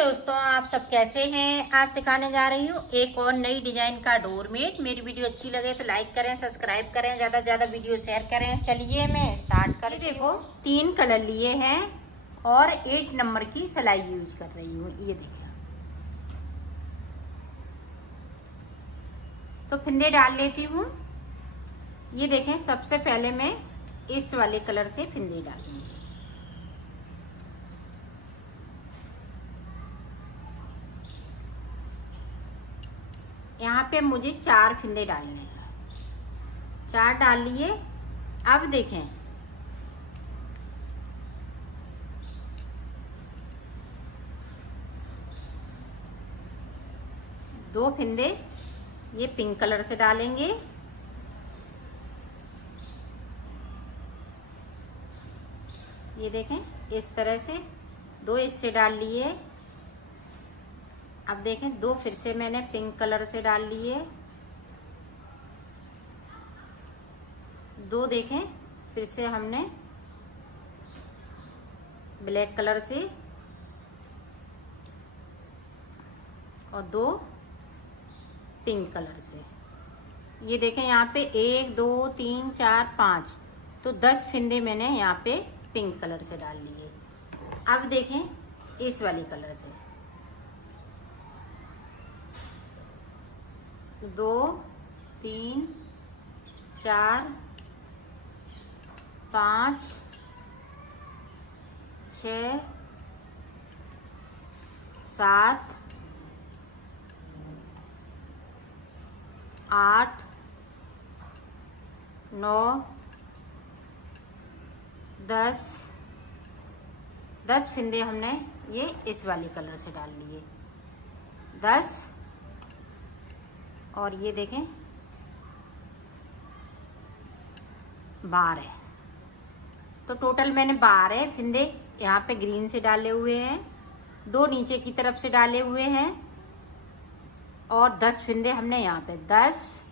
दोस्तों, आप सब कैसे हैं। आज सिखाने जा रही हूँ एक और नई डिजाइन का डोरमेट। मेरी वीडियो अच्छी लगे तो लाइक करें, सब्सक्राइब करें, ज्यादा से ज्यादा वीडियो शेयर करें। चलिए मैं स्टार्ट कर। देखो 3 कलर लिए हैं और 8 नंबर की सिलाई यूज कर रही हूँ। ये देखिए, तो फिंदे डाल लेती हूँ। ये देखें, सबसे पहले मैं इस वाले कलर से फिंदे डालूंगी। यहाँ पे मुझे 4 फिंदे डालने हैं। 4 डाल लिए। अब देखें, दो फिंदे ये पिंक कलर से डालेंगे। ये देखें, इस तरह से 2 इससे डाल लिए। अब देखें, 2 फिर से मैंने पिंक कलर से डाल लिए। 2 देखें, फिर से हमने ब्लैक कलर से, और 2 पिंक कलर से। ये देखें, यहाँ पे 1 2 3 4 5, तो 10 फिंदे मैंने यहाँ पे पिंक कलर से डाल लिए। अब देखें, इस वाली कलर से 2 3 4 5 6 7 8 9 10 फिंदे हमने ये इस वाले कलर से डाल लिए। 10 और ये देखें 12, तो टोटल मैंने 12 फिंदे यहाँ पे ग्रीन से डाले हुए हैं। 2 नीचे की तरफ से डाले हुए हैं और 10 फिंदे हमने यहाँ पे 10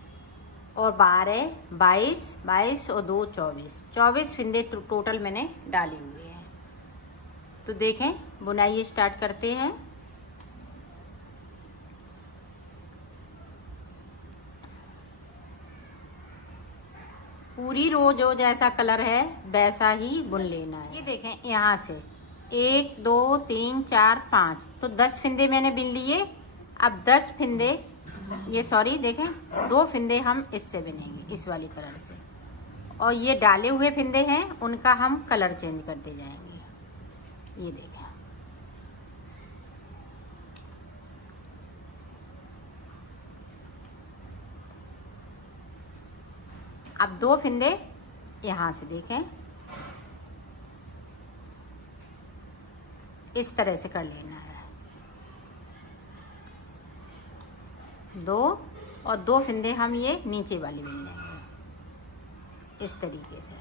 और 12 22 और 2 24 फिंदे टोटल मैंने डाले हुए हैं। तो देखें, बुनाई स्टार्ट करते हैं। पूरी रो जो जैसा कलर है वैसा ही बुन लेना है। ये देखें, यहाँ से 1 2 3 4 5, तो 10 फिंदे मैंने बिन लिए। अब 10 फिंदे देखें, 2 फिंदे हम इससे बिनेंगे, इस वाली कलर से, और ये डाले हुए फिंदे हैं उनका हम कलर चेंज करते जाएंगे। ये देखें, अब 2 फिंदे यहाँ से देखें, इस तरह से कर लेना है। 2 और 2 फिंदे हम ये नीचे वाली बिन लेंगे इस तरीके से।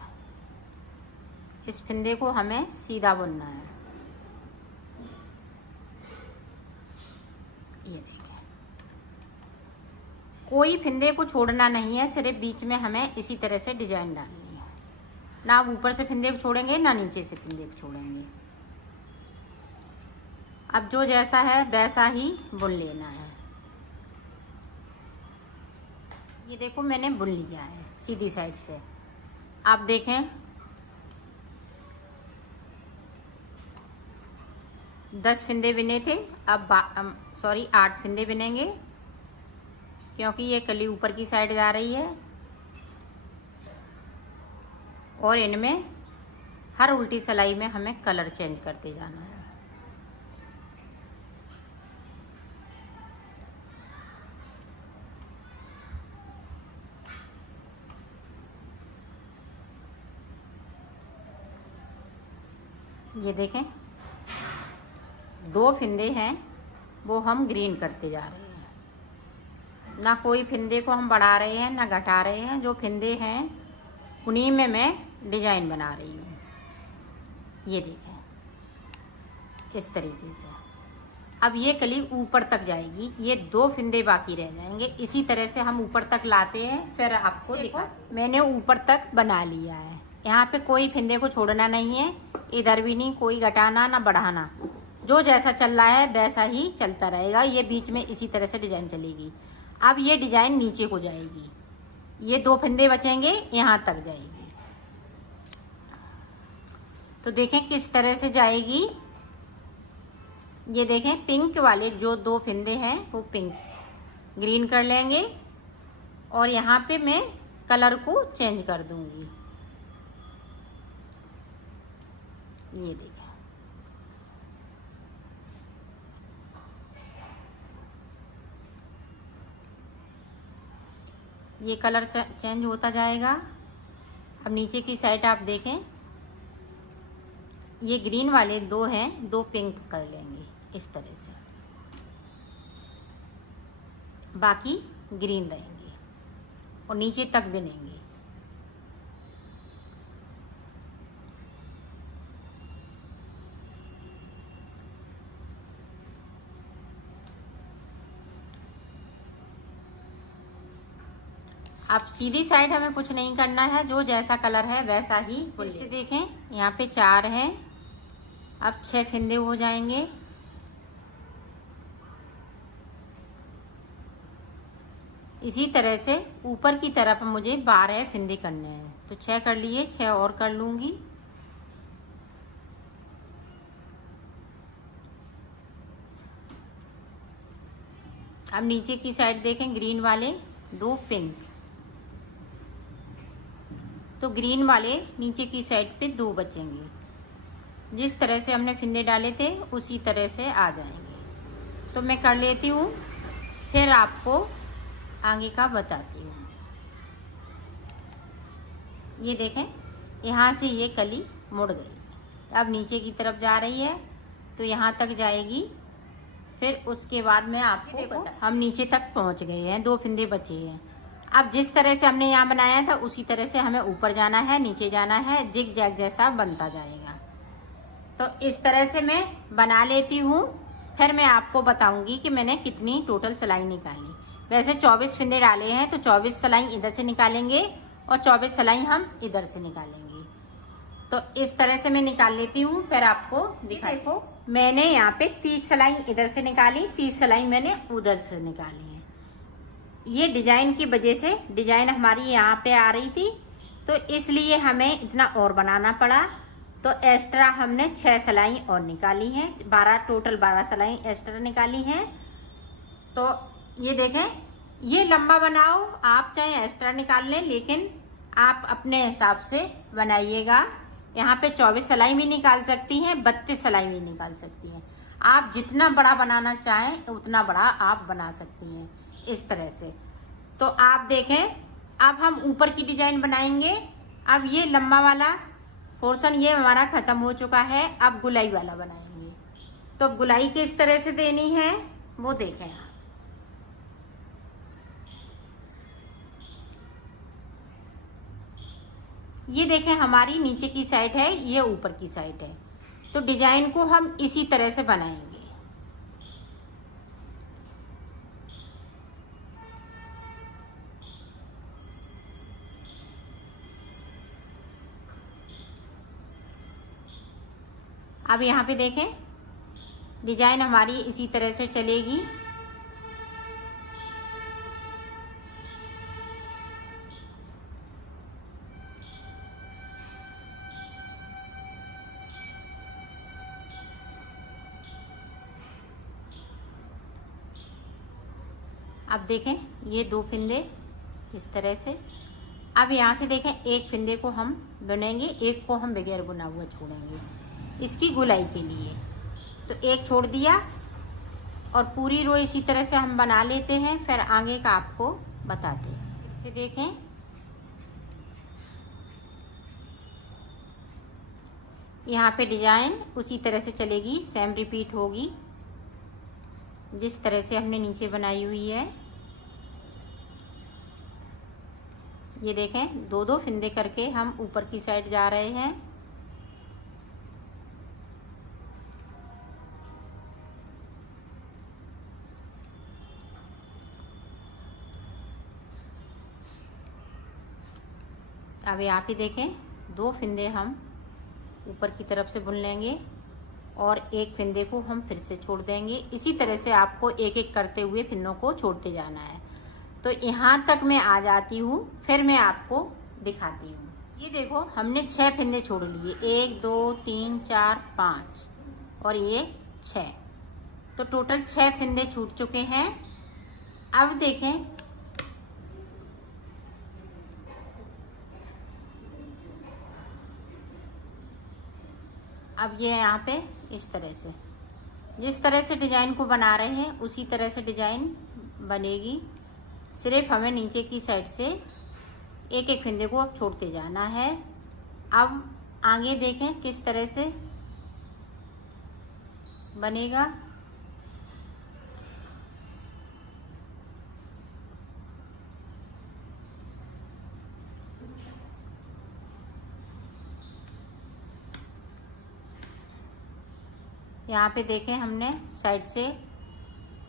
इस फिंदे को हमें सीधा बुनना है। ये देखें, कोई फिंदे को छोड़ना नहीं है, सिर्फ बीच में हमें इसी तरह से डिजाइन डालनी है। ना ऊपर से फिंदे को छोड़ेंगे ना नीचे से फिंदे को छोड़ेंगे। अब जो जैसा है वैसा ही बुन लेना है। ये देखो, मैंने बुन लिया है सीधी साइड से। आप देखें, 10 फिंदे बिने थे, अब 8 फिंदे बिनेंगे, क्योंकि ये कली ऊपर की साइड जा रही है और इनमें हर उल्टी सिलाई में हमें कलर चेंज करते जाना है। ये देखें, 2 फिंदे हैं वो हम ग्रीन करते जा रहे हैं। ना कोई फिंदे को हम बढ़ा रहे हैं ना घटा रहे हैं। जो फिंदे हैं उन्हीं में मैं डिजाइन बना रही हूँ। ये देखें, इस तरीके से। अब ये कली ऊपर तक जाएगी, ये 2 फिंदे बाकी रह जाएंगे। इसी तरह से हम ऊपर तक लाते हैं, फिर आपको दिखा। मैंने ऊपर तक बना लिया है। यहाँ पे कोई फिंदे को छोड़ना नहीं है, इधर भी नहीं, कोई घटाना ना बढ़ाना, जो जैसा चल रहा है वैसा ही चलता रहेगा। ये बीच में इसी तरह से डिजाइन चलेगी। अब ये डिजाइन नीचे को जाएगी, ये 2 फंदे बचेंगे, यहाँ तक जाएगी। तो देखें किस तरह से जाएगी। ये देखें पिंक वाले जो 2 फंदे हैं वो पिंक ग्रीन कर लेंगे और यहाँ पे मैं कलर को चेंज कर दूंगी। ये देखें, ये कलर चेंज होता जाएगा। अब नीचे की साइड आप देखें, ये ग्रीन वाले 2 हैं, 2 पिंक कर लेंगे इस तरह से, बाकी ग्रीन रहेंगे और नीचे तक बिनेंगे। अब सीधी साइड हमें कुछ नहीं करना है, जो जैसा कलर है वैसा ही। जैसे देखें यहाँ पे 4 हैं, अब 6 फंदे हो जाएंगे। इसी तरह से ऊपर की तरफ मुझे 12 फंदे करने हैं, तो 6 कर लिए, 6 और कर लूंगी। अब नीचे की साइड देखें, ग्रीन वाले 2 पिंक, तो ग्रीन वाले नीचे की साइड पे 2 बचेंगे। जिस तरह से हमने फंदे डाले थे उसी तरह से आ जाएंगे। तो मैं कर लेती हूँ, फिर आपको आगे का बताती हूँ। ये देखें यहाँ से ये कली मुड़ गई, अब नीचे की तरफ जा रही है, तो यहाँ तक जाएगी। फिर उसके बाद मैं आपको हम नीचे तक पहुँच गए हैं, 2 फंदे बचे हैं। अब जिस तरह से हमने यहाँ बनाया था उसी तरह से हमें ऊपर जाना है, नीचे जाना है, जिग जैग जैसा बनता जाएगा। तो इस तरह से मैं बना लेती हूँ, फिर मैं आपको बताऊंगी कि मैंने कितनी टोटल सिलाई निकाली। वैसे 24 फंदे डाले हैं, तो 24 सिलाई इधर से निकालेंगे और 24 सिलाई हम इधर से निकालेंगे। तो इस तरह से मैं निकाल लेती हूँ, फिर आपको दिखाई को। मैंने यहाँ पे 30 सिलाई इधर से निकाली, 30 सिलाई मैंने उधर से निकाली है। ये डिजाइन की वजह से डिजाइन हमारी यहाँ पे आ रही थी, तो इसलिए हमें इतना और बनाना पड़ा। तो एक्स्ट्रा हमने 6 सिलाई और निकाली हैं, 12 टोटल 12 सिलाई एक्स्ट्रा निकाली हैं। तो ये देखें, ये लंबा बनाओ, आप चाहे एक्स्ट्रा निकाल लें, लेकिन आप अपने हिसाब से बनाइएगा। यहाँ पे 24 सिलाई भी निकाल सकती हैं, 32 सिलाई भी निकाल सकती हैं। आप जितना बड़ा बनाना चाहें उतना बड़ा आप बना सकती हैं इस तरह से। तो आप देखें, अब हम ऊपर की डिजाइन बनाएंगे। अब ये लंबा वाला पोर्शन ये हमारा खत्म हो चुका है, अब गुलाई वाला बनाएंगे। तो अब गुलाई किस तरह से देनी है वो देखें आप। ये देखें हमारी नीचे की साइड है, ये ऊपर की साइड है, तो डिजाइन को हम इसी तरह से बनाएंगे। अब यहाँ पे देखें डिजाइन हमारी इसी तरह से चलेगी। अब देखें ये 2 फंदे इस तरह से। अब यहाँ से देखें एक फंदे को हम बुनेंगे, एक को हम बगैर बुना हुआ छोड़ेंगे इसकी गुलाई के लिए। तो एक छोड़ दिया और पूरी रो इसी तरह से हम बना लेते हैं, फिर आगे का आपको बताते हैं। इसे देखें यहाँ पे डिजाइन उसी तरह से चलेगी, सेम रिपीट होगी जिस तरह से हमने नीचे बनाई हुई है। ये देखें 2-2 फंदे करके हम ऊपर की साइड जा रहे हैं। अब यहाँ पे देखें 2 फंदे हम ऊपर की तरफ से बुन लेंगे और एक फिंदे को हम फिर से छोड़ देंगे। इसी तरह से आपको एक एक करते हुए फिंदों को छोड़ते जाना है। तो यहाँ तक मैं आ जाती हूँ, फिर मैं आपको दिखाती हूँ। ये देखो हमने 6 फिंदे छोड़ लिए, 1 2 3 4 5 और ये 6, तो टोटल 6 फिंदे छूट चुके हैं। अब देखें, अब ये यहाँ पे इस तरह से, जिस तरह से डिजाइन को बना रहे हैं उसी तरह से डिजाइन बनेगी। सिर्फ हमें नीचे की साइड से एक एक फिंदे को अब छोड़ते जाना है। अब आगे देखें किस तरह से बनेगा। यहाँ पे देखें हमने साइड से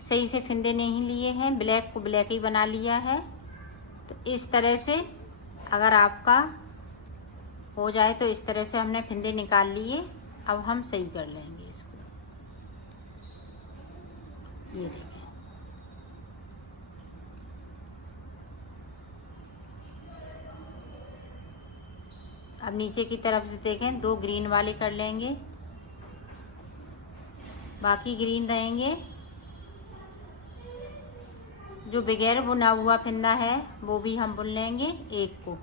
सही से फिंदे नहीं लिए हैं, ब्लैक को ब्लैक ही बना लिया है। तो इस तरह से अगर आपका हो जाए तो इस तरह से हमने फिंदे निकाल लिए। अब हम सही कर लेंगे इसको। ये देखिए, अब नीचे की तरफ से देखें 2 ग्रीन वाले कर लेंगे, बाकी ग्रीन रहेंगे। जो बगैर बुना हुआ फिंदा है वो भी हम बुन लेंगे एक को।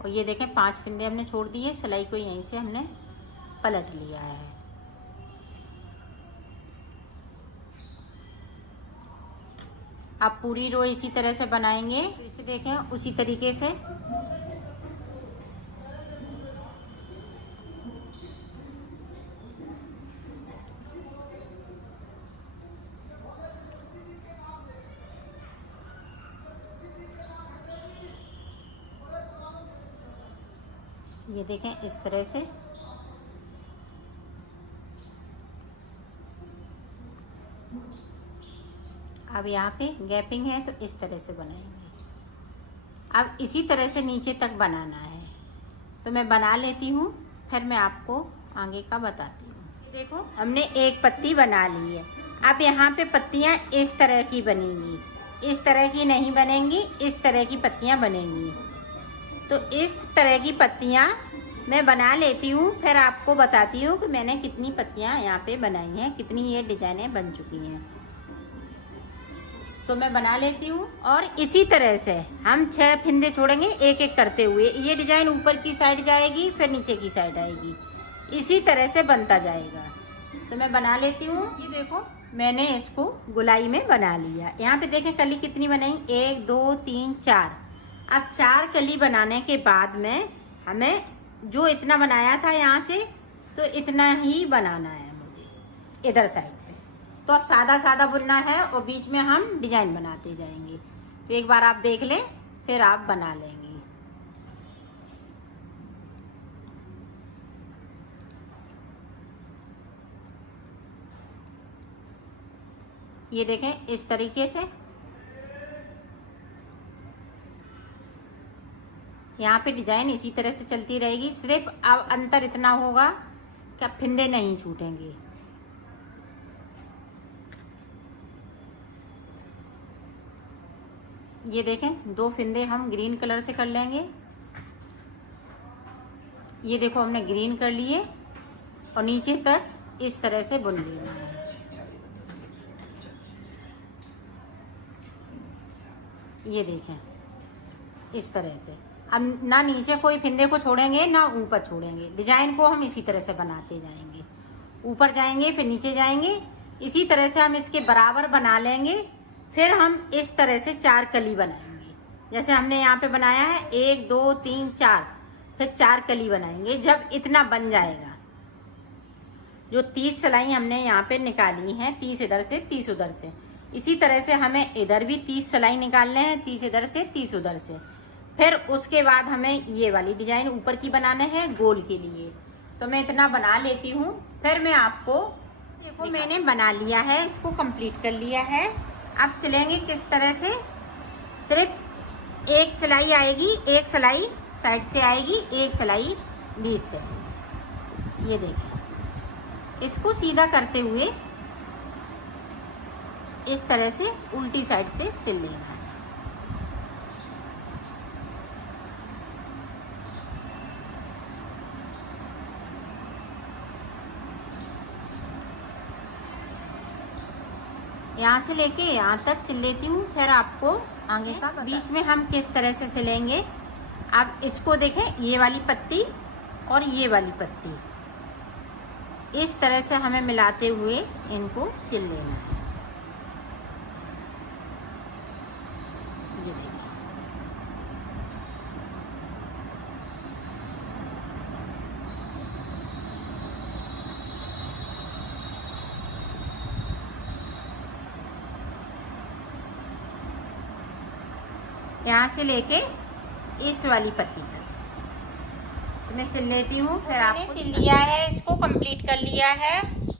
और ये देखें 5 फिंदे हमने छोड़ दिए, सिलाई को यहीं से हमने पलट लिया है। अब पूरी रो इसी तरह से बनाएंगे। इसे देखें उसी तरीके से ये देखें इस तरह से। अब यहाँ पे गैपिंग है तो इस तरह से बनाएंगे। अब इसी तरह से नीचे तक बनाना है, तो मैं बना लेती हूँ, फिर मैं आपको आगे का बताती हूँ। देखो हमने एक पत्ती बना ली है। अब यहाँ पे पत्तियाँ इस तरह की बनेंगी, इस तरह की नहीं बनेंगी, इस तरह की पत्तियाँ बनेंगी। तो इस तरह की पत्तियाँ मैं बना लेती हूँ, फिर आपको बताती हूँ कि मैंने कितनी पत्तियाँ यहाँ पे बनाई हैं, कितनी ये डिजाइनें बन चुकी हैं। तो मैं बना लेती हूँ और इसी तरह से हम 6 फिंदे छोड़ेंगे एक एक करते हुए। ये डिजाइन ऊपर की साइड जाएगी, फिर नीचे की साइड आएगी, इसी तरह से बनता जाएगा। तो मैं बना लेती हूँ। ये देखो मैंने इसको गोलाई में बना लिया। यहाँ पे देखें कली कितनी बनाई, 1 2 3 4। अब 4 कली बनाने के बाद में हमें जो इतना बनाया था यहाँ से, तो इतना ही बनाना है मुझे इधर साइड पे। तो अब सादा सादा बुनना है और बीच में हम डिजाइन बनाते जाएंगे। तो एक बार आप देख लें, फिर आप बना लेंगे। ये देखें इस तरीके से। यहाँ पे डिजाइन इसी तरह से चलती रहेगी। सिर्फ अब अंतर इतना होगा कि अब फिंदे नहीं छूटेंगे। ये देखें 2 फिंदे हम ग्रीन कलर से कर लेंगे। ये देखो हमने ग्रीन कर लिए और नीचे तक इस तरह से बुन लेना है। ये देखें इस तरह से। अब ना नीचे कोई फिंदे को छोड़ेंगे ना ऊपर छोड़ेंगे। डिजाइन को हम इसी तरह से बनाते जाएंगे, ऊपर जाएंगे फिर नीचे जाएंगे। इसी तरह से हम इसके बराबर बना लेंगे। फिर हम इस तरह से 4 कली बनाएंगे, जैसे हमने यहाँ पे बनाया है 1 2 3 4, फिर 4 कली बनाएंगे। जब इतना बन जाएगा, जो 30 सिलाई हमने यहाँ पे निकाली है, 30 इधर से 30 उधर से, इसी तरह से हमें इधर भी 30 सिलाई निकालने हैं, 30 इधर से 30 उधर से। फिर उसके बाद हमें ये वाली डिजाइन ऊपर की बनाना है गोल के लिए। तो मैं इतना बना लेती हूँ, फिर मैं आपको देखो मैंने बना लिया है, इसको कंप्लीट कर लिया है। अब सिलेंगे किस तरह से। सिर्फ एक सिलाई आएगी, एक सिलाई साइड से आएगी, एक सिलाई बीच से। ये देखिए इसको सीधा करते हुए इस तरह से उल्टी साइड से सिल लेना है। यहाँ से लेके यहाँ तक सिल लेती हूँ, फिर आपको आगे का बीच में हम किस तरह से सिलेंगे। आप इसको देखें, ये वाली पत्ती और ये वाली पत्ती इस तरह से हमें मिलाते हुए इनको सिल लेना है। ये देखिए, यहाँ से लेके इस वाली पत्ती तक मैं सिल लेती हूँ। फिर आपने सिल लिया है, इसको कंप्लीट कर लिया है।